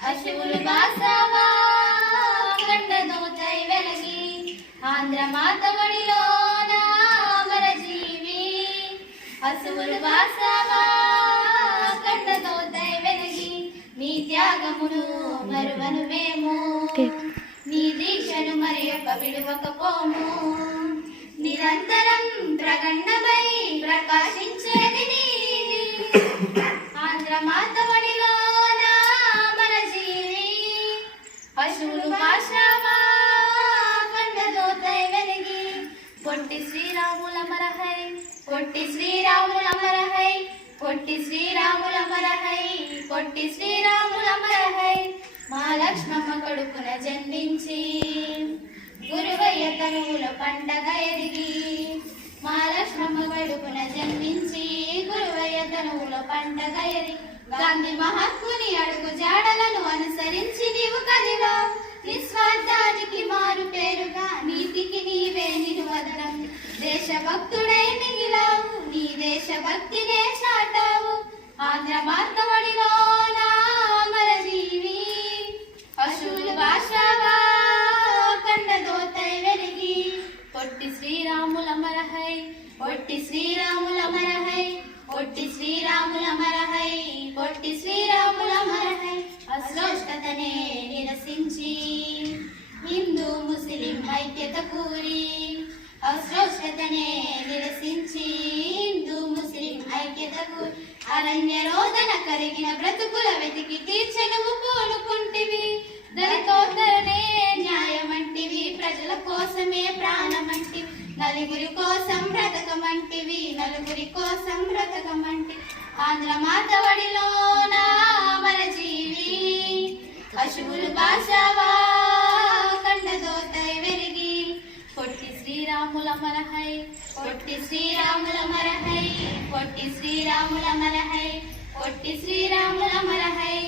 అశువులు బాసావా కండదోతై వెలగి ఆంధ్ర మాత ఒడిలోన అమరజీవి అశువులు బాసావా కండదోతై వెలగి నీ త్యాగమును మరువను మేము. నీ దీక్షను మరి యొక్క విడువకపోము నిరంతరం ప్రగండమై ప్రకాశించేది నీది. ఆంధ్ర మాత శ్రీరాముల మరహై పొట్టి శ్రీరాముల మరహై పొట్టి శ్రీరాముల మరహై పొట్టి శ్రీరాముల మరహై మా లక్ష్మమ్మ కొడుకున జన్మించి గురువయ్య తనువుల పండగ ఎదిగి మా లక్ష్మమ్మ కొడుకున జన్మించి గురువయ్య తనువుల పండగ ఎదిగి గాంధీ మహాత్ముని అడుగు జాడలను అనుసరించి నీవు కదిలా దేశభక్తినే చాటావు. ఆంధ్ర మార్గవడిలో జీవి పశువులు భాషావా కండదోతై వెలిగి. పొట్టి శ్రీరాముల మరహై పొట్టి శ్రీరాముల మరహై పొట్టి శ్రీరాముల మరహై పొట్టి శ్రీరాముల మరహై. అశ్రోష్టతనే నిరసించి హిందూ ముస్లిం ఐక్యతకు ఐక్యత అరణ్య రోదన కరిగిన బ్రతుకుల వెతికి తీర్చెనువు కోలుకుంటివి. దళితోత్తరనే న్యాయమంటివి ప్రజల కోసమే ప్రాణమంటివి. నలుగురి కోసం బ్రతకమంటివి నలుగురి కోసం బ్రతకమంటి ఆంధ్ర మాత శ్రీరాముల మరహై పొట్టి శ్రీరాముల మరహై పొట్టి శ్రీరాముల మరహై పొట్టి శ్రీరాముల మరహై